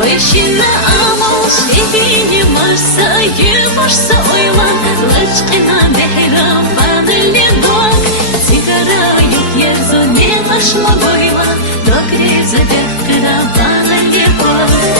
Başına ama şehini varsa oylan Lışkına mehram banılı bak Sigara yok yerzo ne başma boylan Dok reze de kıra banılı bak